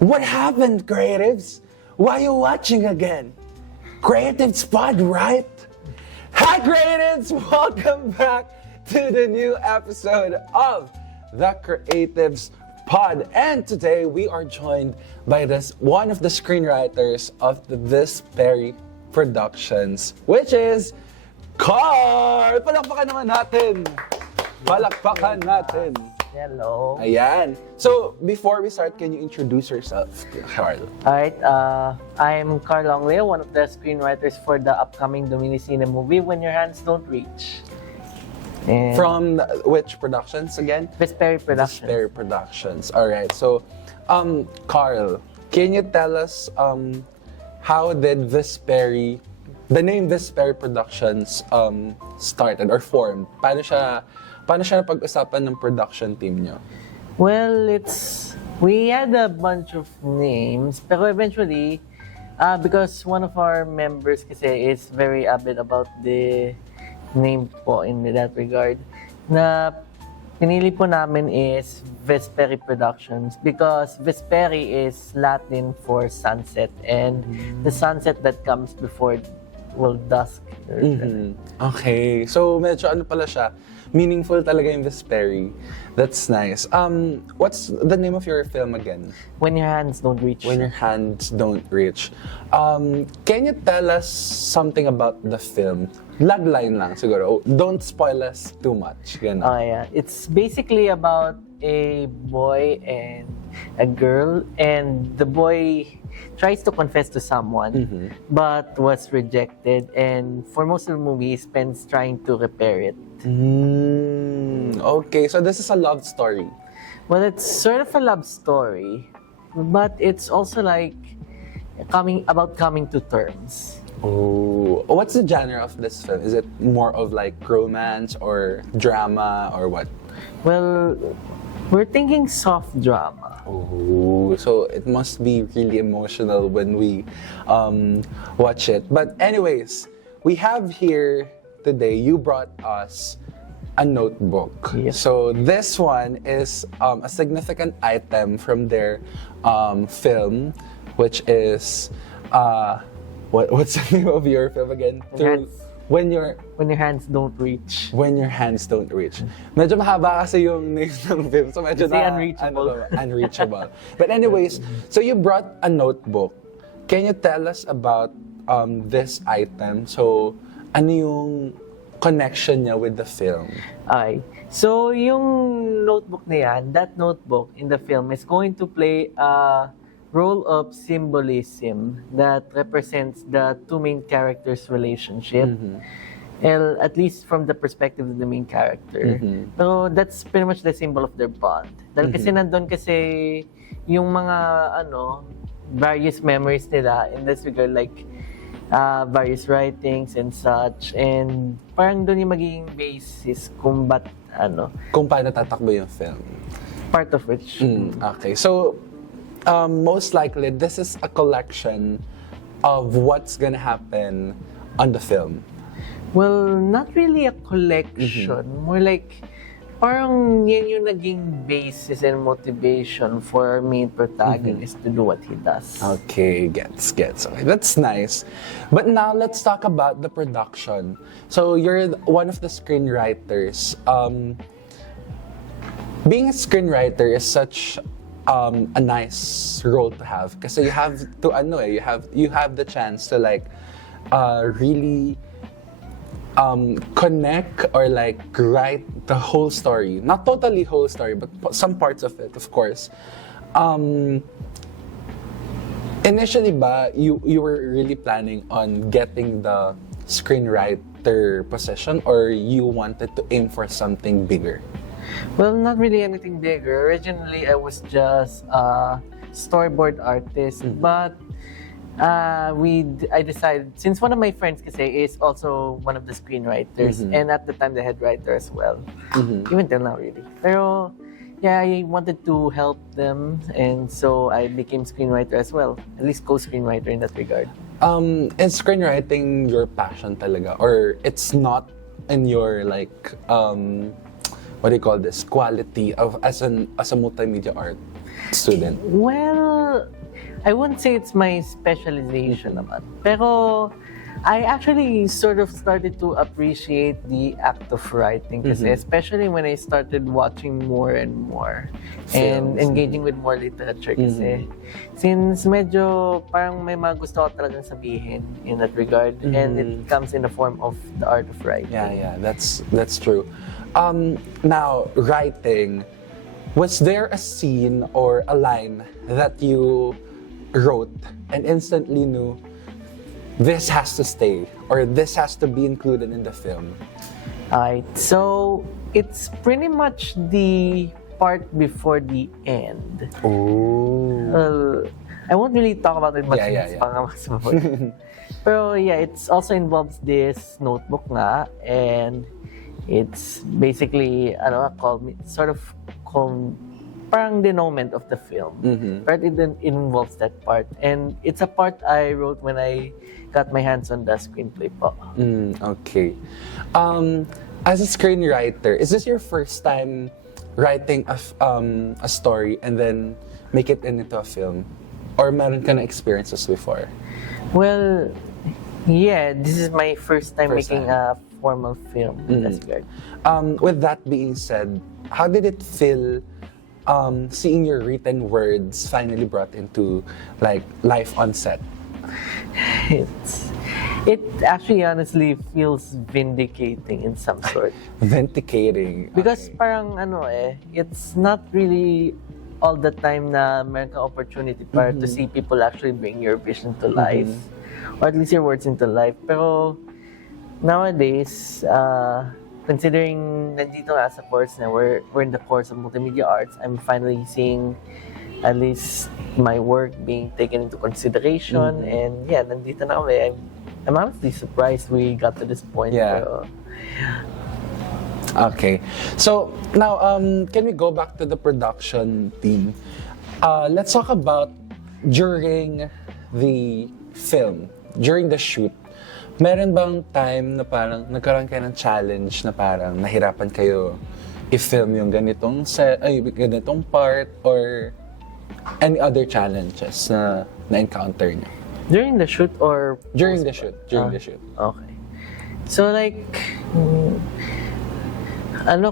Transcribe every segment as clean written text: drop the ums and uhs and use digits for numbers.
What happened, creatives? Why are you watching again? Creatives Pod, right? Hi, creatives! Welcome back to the new episode of the Creatives Pod. And today we are joined by one of the screenwriters of the Vesperi Productions, which is Karl! Palakpakan naman natin! Palakpakan natin! Hello. Ayan. So, before we start, can you introduce yourself, Karl? Alright, I'm Karl Ongleo, one of the screenwriters for the upcoming DominiCine movie, When Your Hands Don't Reach. And From which productions again? Vesperi Productions. Vesperi Productions. Alright. So, Karl, can you tell us how did the name Vesperi Productions started or formed? Paano siya napag-usapan ng production team nyo? Well, we had a bunch of names, pero eventually, because one of our members kasi is very avid about the name po in that regard, na pinili po namin is Vesperi Productions because Vesperi is Latin for sunset and the sunset that comes before dusk. Mm-hmm. Okay. So, medyo ano pala siya, meaningful talaga yung Vesperi. That's nice. What's the name of your film again? When Your Hands Don't Reach. When Your Hands Don't Reach. Can you tell us something about the film? Lagline lang siguro. Don't spoil us too much. Ganun. Oh yeah. It's basically about a boy and a girl, and the boy tries to confess to someone but was rejected, and for most of the movie he spends trying to repair it. Okay, so this is a love story. Well, it's sort of a love story, but it's also like coming to terms. Oh, what's the genre of this film? Is it more of like romance or drama or what? Well, we're thinking soft drama. Oh, so it must be really emotional when we watch it. But anyways, we have here today, you brought us a notebook. Yes. So this one is a significant item from their film, which is what's the name of your film again? When Your Hands Don't Reach. When Your Hands Don't Reach. Medyo mahaba kasi yung name ng film, so medyo unreachable. Unreachable. But anyways, so you brought a notebook. Can you tell us about this item? So, ano yung connection niya with the film? Okay. So, yung notebook na yan, that notebook in the film is going to play a role of symbolism that represents the two main characters' relationship. At least from the perspective of the main character. So, that's pretty much the symbol of their bond. Dahil kasi nandun kasi yung mga various memories nila in this regard, like various writings and such, and parang doon yung magiging basis kung paano tatakbo yung film. Part of which. Okay, so most likely this is a collection of what's gonna happen on the film. Well, not really a collection. More like parang yan yung naging basis and motivation for our main protagonist to do what he does. Okay, gets. Okay, that's nice. But now let's talk about the production. So you're one of the screenwriters. Being a screenwriter is such a nice role to have kasi you have to you have the chance to like really connect or like write the whole story. Not totally whole story, but some parts of it, of course. Initially ba, you were really planning on getting the screenwriter position or you wanted to aim for something bigger? Well, not really anything bigger. Originally, I was just a storyboard artist, but I decided, since one of my friends kasi is also one of the screenwriters, and at the time the head writer as well, even till now really. Pero yeah, I wanted to help them, and so I became screenwriter as well, at least co-screenwriter in that regard. Is screenwriting your passion talaga, or it's not in your like what do you call this, quality of as a multimedia art student? Well, I wouldn't say it's my specialization naman. Pero I actually sort of started to appreciate the act of writing kasi especially when I started watching more and more and engaging with more literature kasi since medyo parang may mga gusto ko talagang sabihin in that regard and it comes in the form of the art of writing. Yeah, that's true. Now, writing, was there a scene or a line that you wrote and instantly knew this has to stay or this has to be included in the film? Alright, so it's pretty much the part before the end. Oh. I won't really talk about it much. Yeah. Pero yeah, it also involves this notebook nga and it's basically parang denouement of the film. But it involves that part. And it's a part I wrote when I got my hands on the screenplay po. Okay. As a screenwriter, is this your first time writing a story and then make it into a film? Or meron ka na experiences before? Well, yeah, this is my first time making a formal film in that regard. With that being said, how did it feel seeing your written words finally brought into like life on set? It actually honestly feels vindicating in some sort. Vindicating. Because parang it's not really all the time na meron kang opportunity para to see people actually bring your vision to life. Or at least your words into life. Pero nowadays, considering nandito nga sa course na we're in the course of multimedia arts, I'm finally seeing at least my work being taken into consideration. And yeah, nandito na kami. I'm honestly surprised we got to this point. Yeah. Pero, okay. So now, can we go back to the production team? Let's talk about during the film, during the shoot. Meron bang time na parang nagkaroon kayo ng challenge na parang nahirapan kayo i-film yung ganitong ganitong part or any other challenges na na-encounter nyo? during the shoot or During the shoot. okay. So like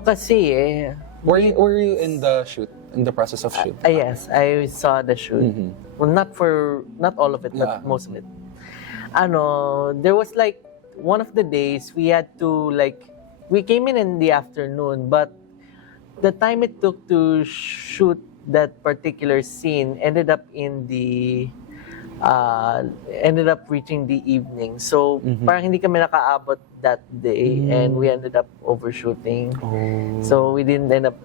kasi Were you in the shoot, in the process of shoot? yes, I saw the shoot. Well, not all of it, Yeah. but most of it. There was like one of the days we had to we came in the afternoon, but the time it took to shoot that particular scene ended up reaching the evening. So parang hindi kami nakaabot that day and we ended up overshooting. So we didn't end up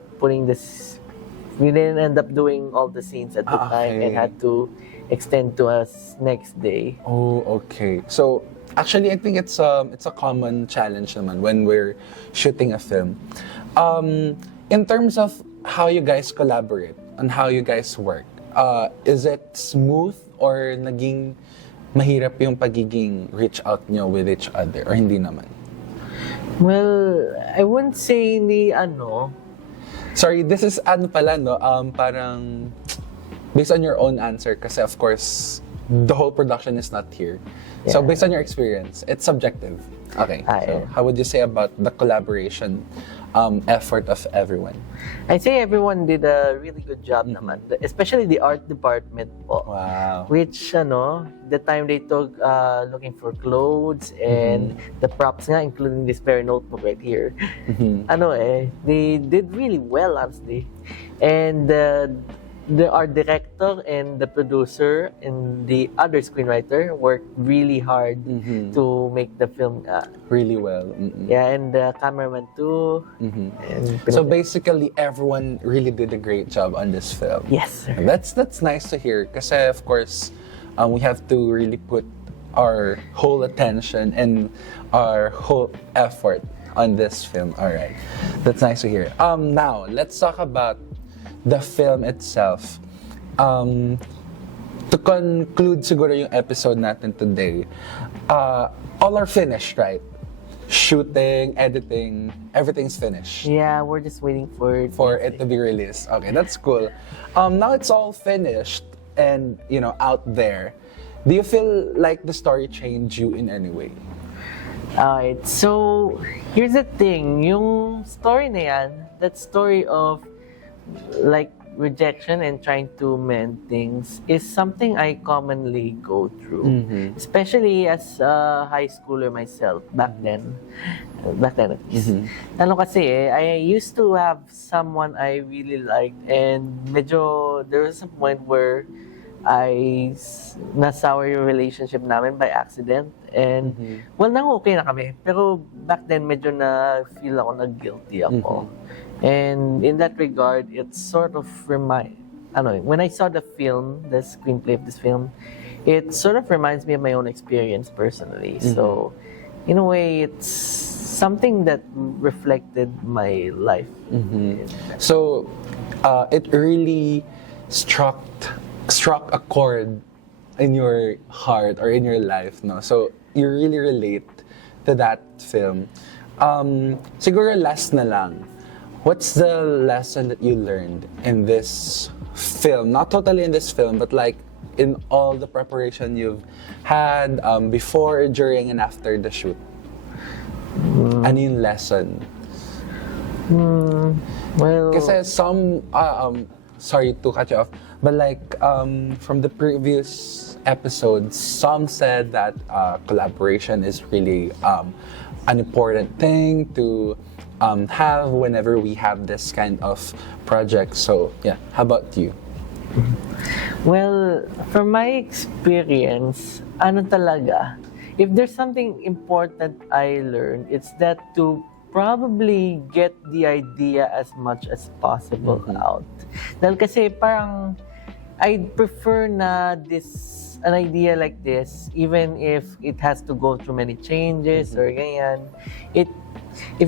doing all the scenes at the time and had to extend to us next day. Oh, okay. So actually, I think it's a common challenge naman when we're shooting a film. In terms of how you guys collaborate and how you guys work, is it smooth or naging mahirap yung pagiging reach out nyo with each other or hindi naman? Well, I wouldn't say Sorry, this is parang based on your own answer kasi of course the whole production is not here. So Yeah. based on your experience, it's subjective. Okay. So how would you say about the collaboration effort of everyone? I say everyone did a really good job naman, especially the art department po. Wow. Which the time they took looking for clothes and the props nga, including this very notebook right here. They did really well honestly. And the art director and the producer and the other screenwriter worked really hard to make the film Really well. yeah, and the cameraman too. And So basically, everyone really did a great job on this film. yes, sir. That's nice to hear kasi of course, we have to really put our whole attention and our whole effort on this film. All right. That's nice to hear. Now, let's talk about the film itself. To conclude siguro yung episode natin today, all are finished, right? shooting, editing, everything's finished Yeah, we're just waiting for it to be released. Okay, that's cool. Now it's all finished and out there. Do you feel like the story changed you in any way? Alright, so here's the thing, yung story na yan, that story of like rejection and trying to mend things is something I commonly go through, especially as a high schooler myself back then at least. Ano kasi I used to have someone I really liked and medyo there was a point where nasour yung relationship namin by accident. And, well, now okay na kami. Pero back then, medyo na-feel ako na guilty ako. And in that regard, it sort of when I saw the film, the screenplay of this film, it sort of reminds me of my own experience personally. So, in a way, it's something that reflected my life. So, it really struck a chord in your heart or in your life, no? So you really relate to that film. Siguro last na lang, what's the lesson that you learned in this film? Not totally in this film, but like in all the preparation you've had before, during, and after the shoot. Ano yung lesson? Well, Kasi some, sorry to cut you off, but like from the previous episodes, some said that collaboration is really an important thing to have whenever we have this kind of project. So yeah, how about you? well, from my experience, talaga, if there's something important I learned, it's that to probably get the idea as much as possible out. Dahil kasi parang I'd prefer na an idea like this, even if it has to go through many changes or ganyan, if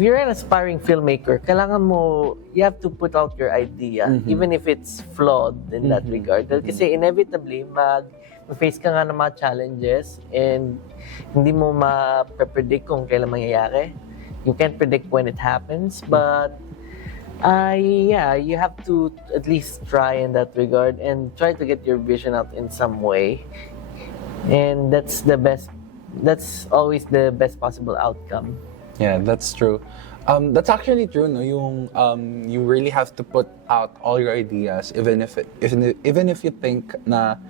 you're an aspiring filmmaker, kailangan mo, you have to put out your idea, even if it's flawed in that regard. Dahil kasi inevitably, mag-face ka nga ng mga challenges and hindi mo ma-predict kung kailan mangyayari. You can't predict when it happens, but you have to at least try in that regard and try to get your vision out in some way. And that's always the best possible outcome. Yeah, that's true. That's actually true, no? You really have to put out all your ideas, even if you think na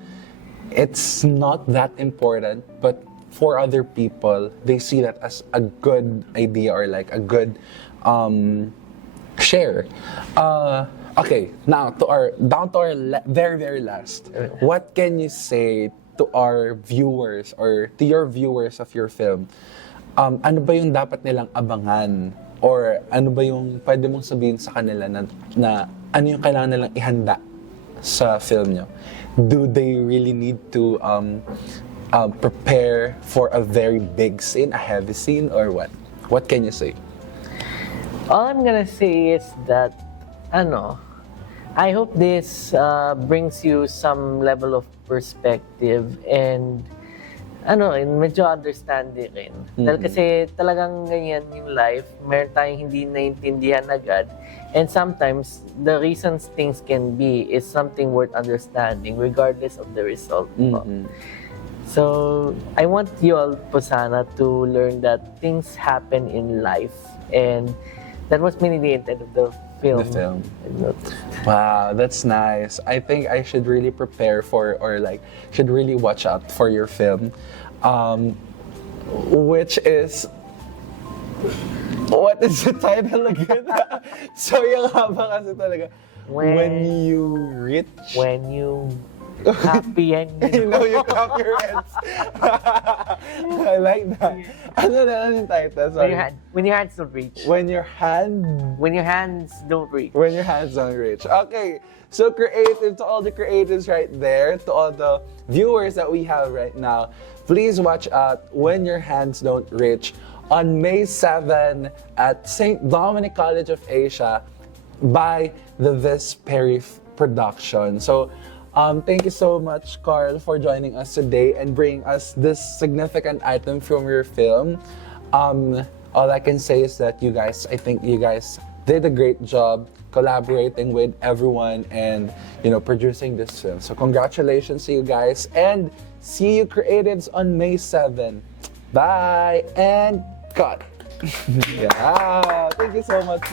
it's not that important, but for other people, they see that as a good idea or like a good share. Okay, now down to our very, very last. What can you say to our viewers or to your viewers of your film? Ano ba yung dapat nilang abangan? Or ano ba yung pwede mong sabihin sa kanila na ano yung kailangan nilang ihanda sa film nyo? Do they really need to prepare for a very big scene, a heavy scene, or what? What can you say? All I'm gonna say is that, I hope this brings you some level of perspective and medyo understanding rin. Dahil kasi talagang ganyan yung life, meron tayong hindi naintindihan agad. And sometimes, the reasons things can be is something worth understanding regardless of the result. So, I want you all po sana to learn that things happen in life. And that was mainly the intent of the film. The film. Wow, that's nice. I think I should really prepare for, or like, should really watch out for your film. Which is, what is the title again? Sorry, ang haba kasi talaga. When you reach. When you happy and You know you clap your hands. I like that. Ano yung title? Sorry. when your hands don't reach. When your hands don't reach. Okay. So creative, to all the creatives right there, to all the viewers that we have right now, please watch out When Your Hands Don't Reach on May 7 at St. Dominic College of Asia by the Vesperi production. So, thank you so much, Karl, for joining us today and bringing us this significant item from your film. all I can say is that I think you guys did a great job collaborating with everyone and, producing this film. So congratulations to you guys, and see you creatives on May 7. Bye, and cut. Yeah, thank you so much.